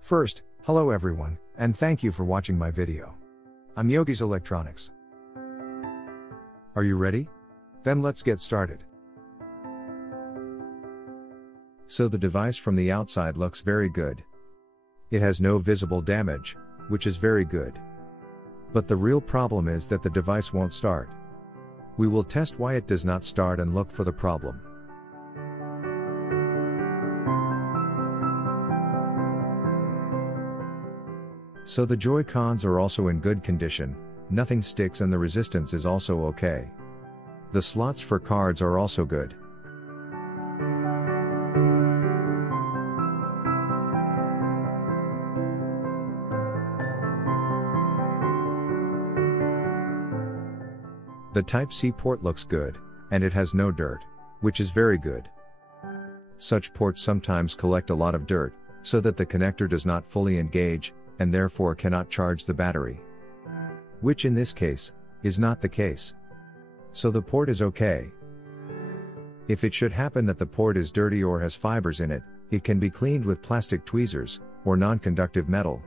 First, hello everyone, and thank you for watching my video. I'm Yogi's Electronics. Are you ready? Then let's get started. So the device from the outside looks very good. It has no visible damage, which is very good. But the real problem is that the device won't start. We will test why it does not start and look for the problem. So the Joy-Cons are also in good condition, nothing sticks and the resistance is also okay. The slots for cards are also good. The Type-C port looks good, and it has no dirt, which is very good. Such ports sometimes collect a lot of dirt, so that the connector does not fully engage, and therefore cannot charge the battery. Which in this case, is not the case. So the port is okay. If it should happen that the port is dirty or has fibers in it, it can be cleaned with plastic tweezers, or non-conductive metal.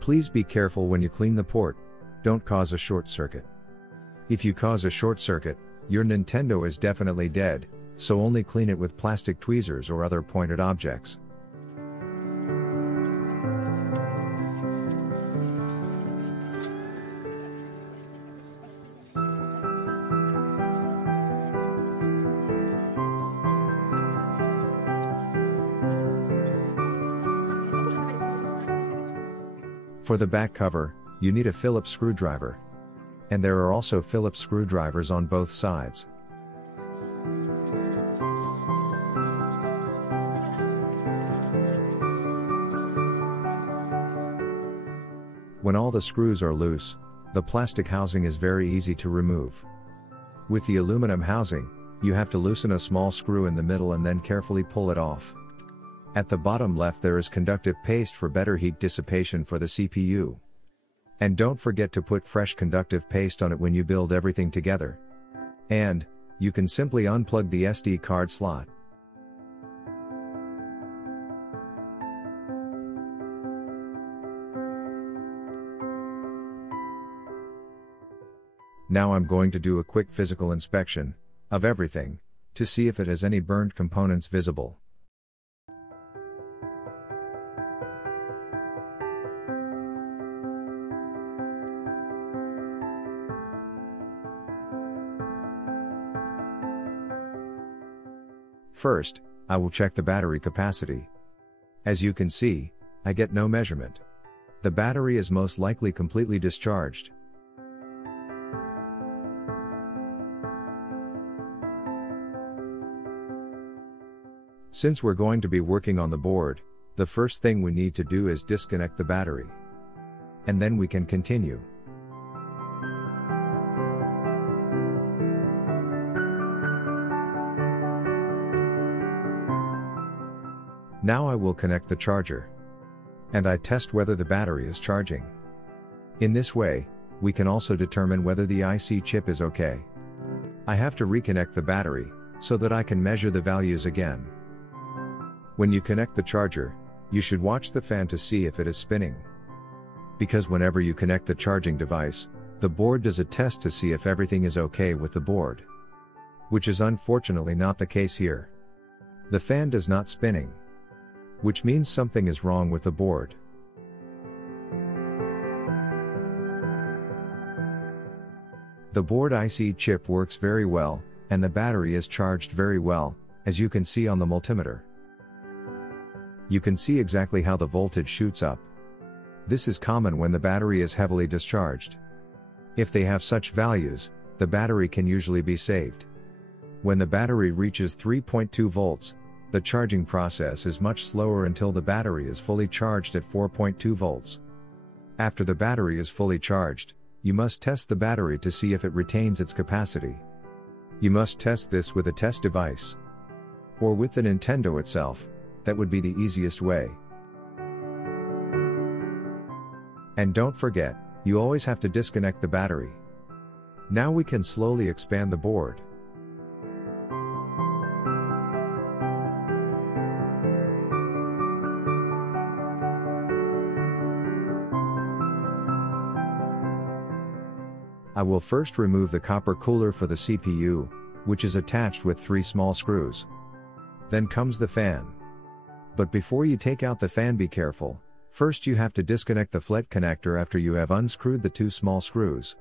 Please be careful when you clean the port, don't cause a short circuit. If you cause a short circuit, your Nintendo is definitely dead, so only clean it with plastic tweezers or other pointed objects. For the back cover, you need a Phillips screwdriver. And there are also Phillips screwdrivers on both sides. When all the screws are loose, the plastic housing is very easy to remove. With the aluminum housing, you have to loosen a small screw in the middle and then carefully pull it off. At the bottom left there is conductive paste for better heat dissipation for the CPU. And don't forget to put fresh conductive paste on it when you build everything together. And, you can simply unplug the SD card slot. Now I'm going to do a quick physical inspection of everything, to see if it has any burned components visible. First, I will check the battery capacity. As you can see, I get no measurement. The battery is most likely completely discharged. Since we're going to be working on the board, the first thing we need to do is disconnect the battery. And then we can continue. Now I will connect the charger. And I test whether the battery is charging. In this way, we can also determine whether the IC chip is okay. I have to reconnect the battery, so that I can measure the values again. When you connect the charger, you should watch the fan to see if it is spinning. Because whenever you connect the charging device, the board does a test to see if everything is okay with the board. Which is unfortunately not the case here. The fan does not spinning. Which means something is wrong with the board. The board IC chip works very well, and the battery is charged very well, as you can see on the multimeter. You can see exactly how the voltage shoots up. This is common when the battery is heavily discharged. If they have such values, the battery can usually be saved. When the battery reaches 3.2 volts, the charging process is much slower until the battery is fully charged at 4.2 volts. After the battery is fully charged, you must test the battery to see if it retains its capacity. You must test this with a test device. Or with the Nintendo itself, that would be the easiest way. And don't forget, you always have to disconnect the battery. Now we can slowly expand the board. I will first remove the copper cooler for the CPU, which is attached with 3 small screws. Then comes the fan. But before you take out the fan, be careful. First you have to disconnect the FLET connector after you have unscrewed the 2 small screws.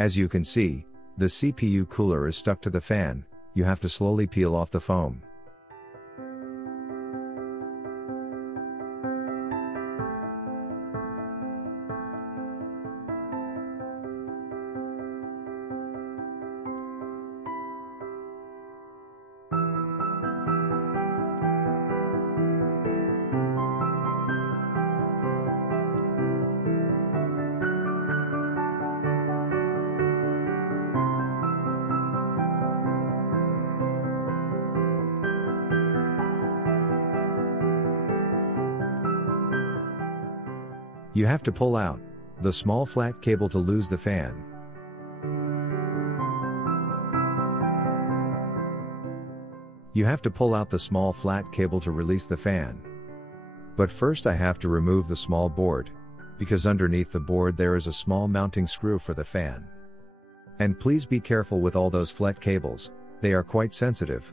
As you can see, the CPU cooler is stuck to the fan. You have to slowly peel off the foam. You have to pull out the small flat cable to lose the fan. You have to pull out the small flat cable to release the fan. But first I have to remove the small board, because underneath the board there is a small mounting screw for the fan. And please be careful with all those FLET cables, they are quite sensitive.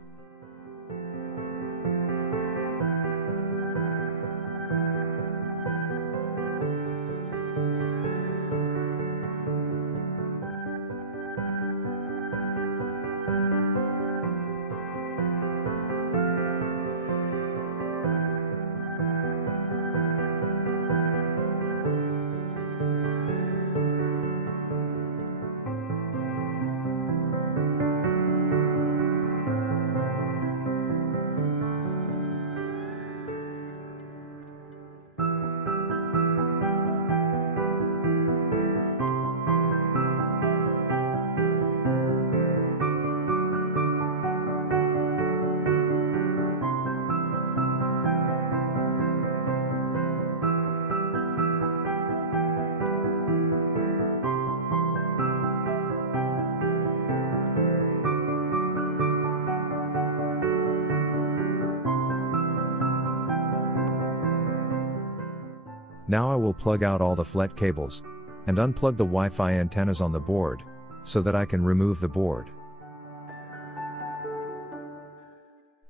Now I will plug out all the FLET cables, and unplug the Wi-Fi antennas on the board, so that I can remove the board.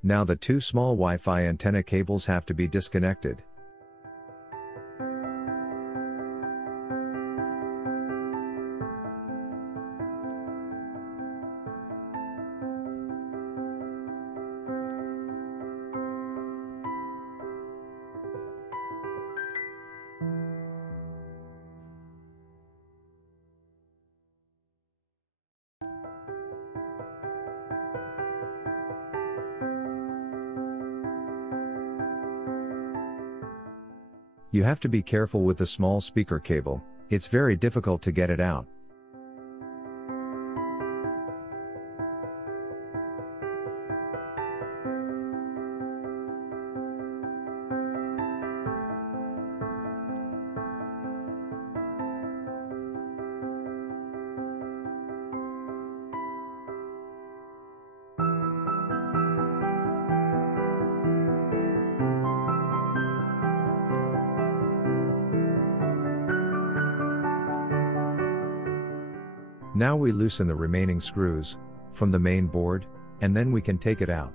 Now the 2 small Wi-Fi antenna cables have to be disconnected. You have to be careful with the small speaker cable, it's very difficult to get it out. Now we loosen the remaining screws from the main board, and then we can take it out.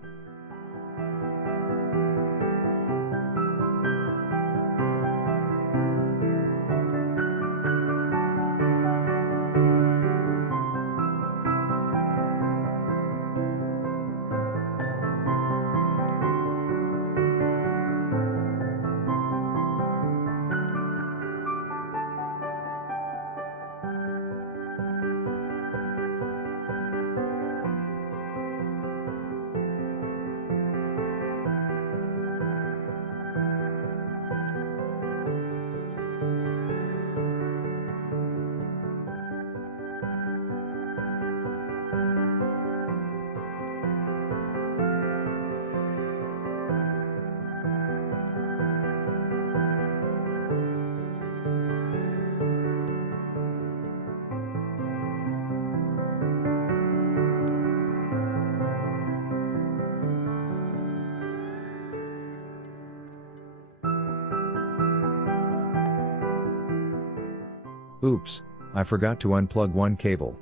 Oops, I forgot to unplug one cable.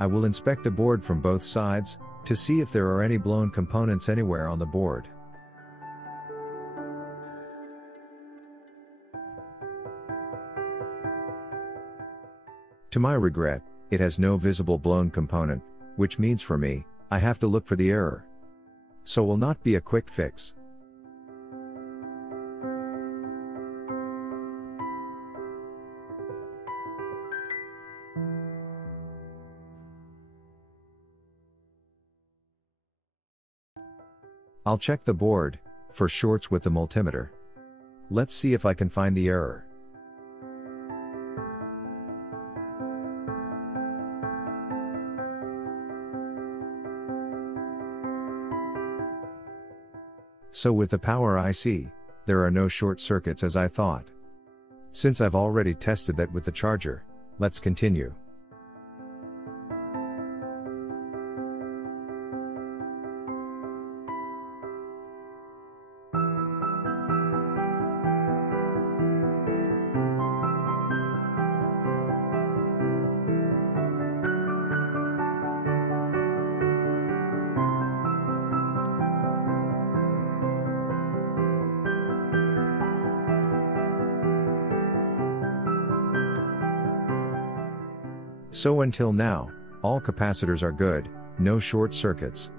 I will inspect the board from both sides, to see if there are any blown components anywhere on the board. To my regret, it has no visible blown component, which means for me, I have to look for the error. So will not be a quick fix. I'll check the board for shorts with the multimeter. Let's see if I can find the error. So with the power IC, there are no short circuits as I thought. Since I've already tested that with the charger, let's continue. So until now, all capacitors are good, no short circuits.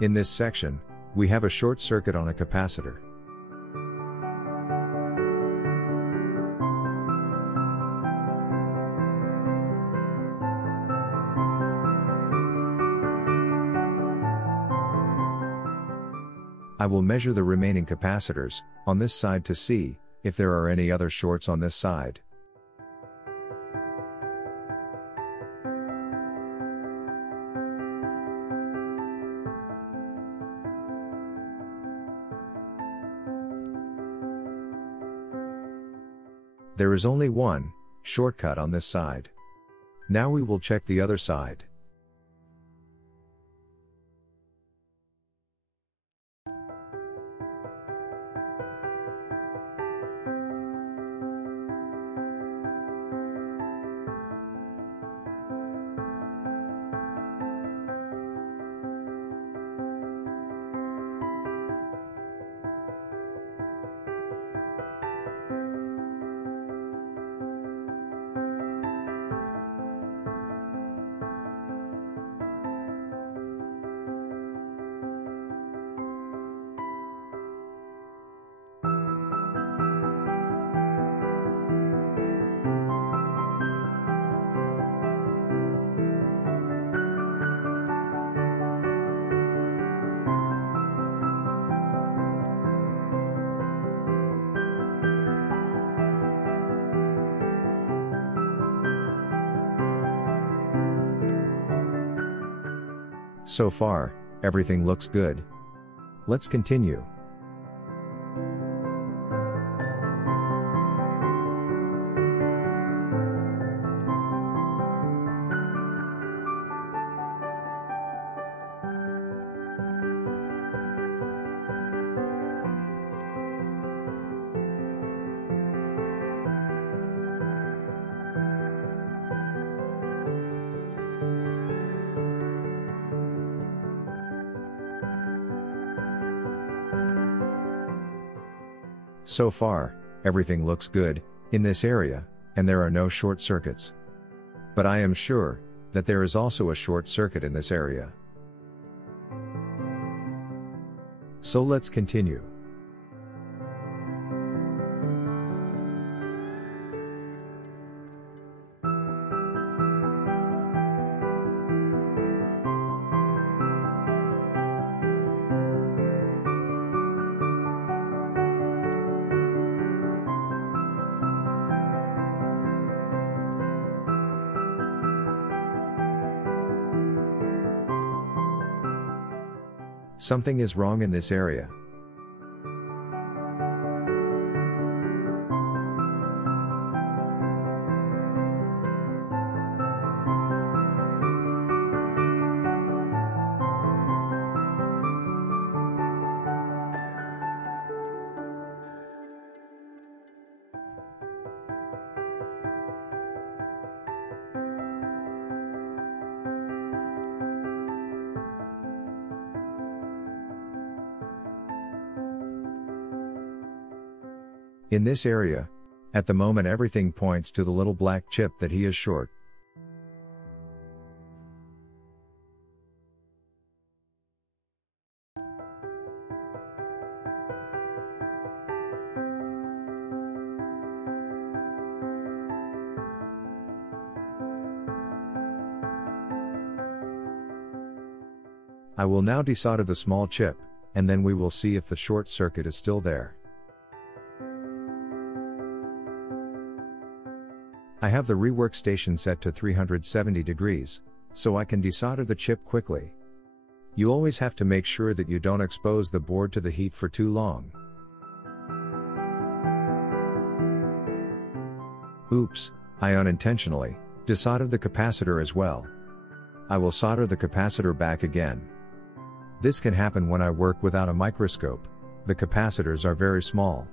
In this section, we have a short circuit on a capacitor. I will measure the remaining capacitors on this side to see if there are any other shorts on this side. There is only one shortcut on this side. Now we will check the other side. So far, Everything looks good. Let's continue. So far, everything looks good in this area, and there are no short circuits. But I am sure that there is also a short circuit in this area. So let's continue. Something is wrong in this area. In this area, at the moment everything points to the little black chip that he is short. I will now desolder the small chip, and then we will see if the short circuit is still there. I have the rework station set to 370 degrees, so I can desolder the chip quickly. You always have to make sure that you don't expose the board to the heat for too long. Oops, I unintentionally desoldered the capacitor as well. I will solder the capacitor back again. This can happen when I work without a microscope. The capacitors are very small.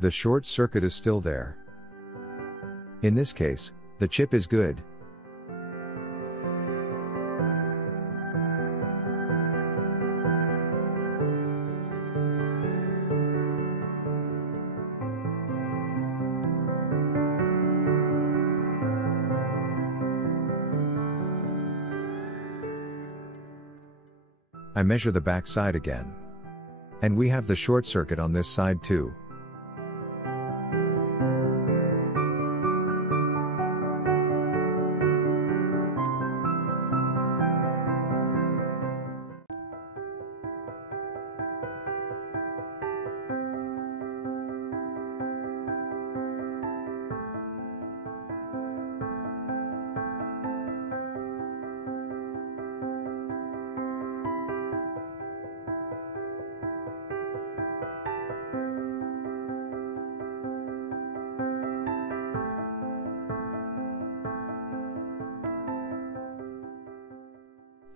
The short circuit is still there. In this case, the chip is good. I measure the back side again. And we have the short circuit on this side too.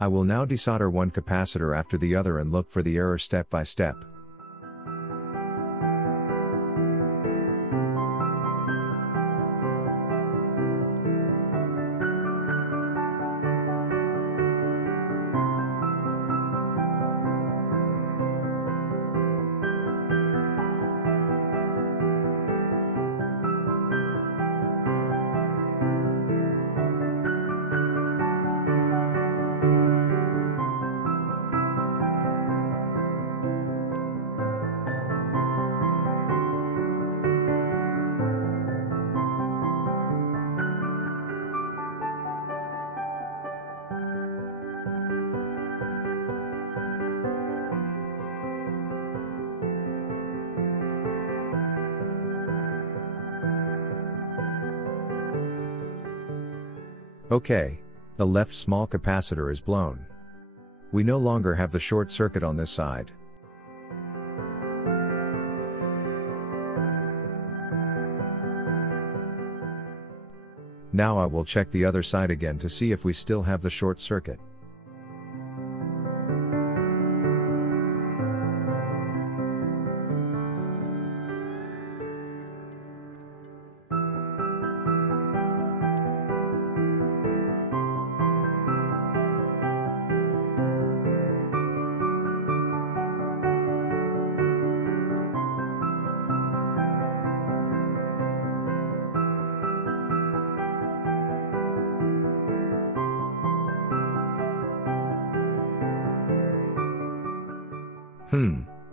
I will now desolder one capacitor after the other and look for the error step by step. Okay, the left small capacitor is blown. We no longer have the short circuit on this side. Now I will check the other side again to see if we still have the short circuit.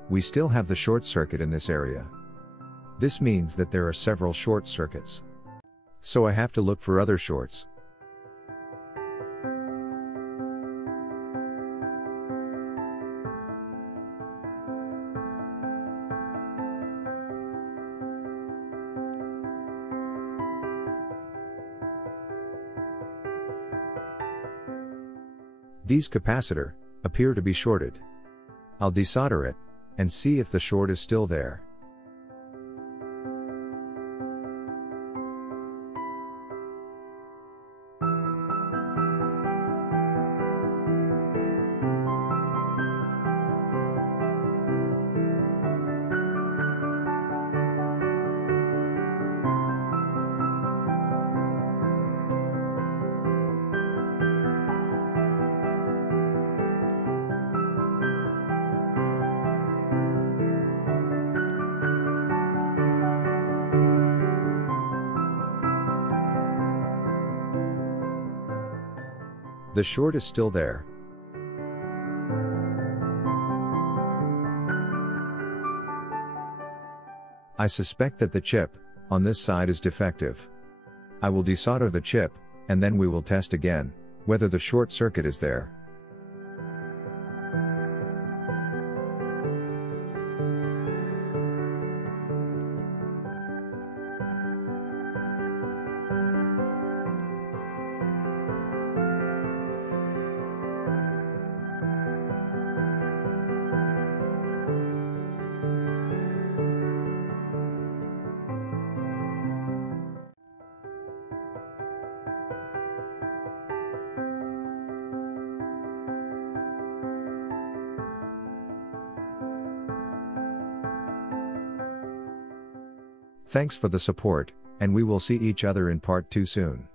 We still have the short circuit in this area. This means that there are several short circuits. So I have to look for other shorts. These capacitor appear to be shorted. I'll desolder it and see if the short is still there. The short is still there. I suspect that the chip on this side is defective. I will desolder the chip, and then we will test again whether the short circuit is there. Thanks for the support, and we will see each other in part 2 soon.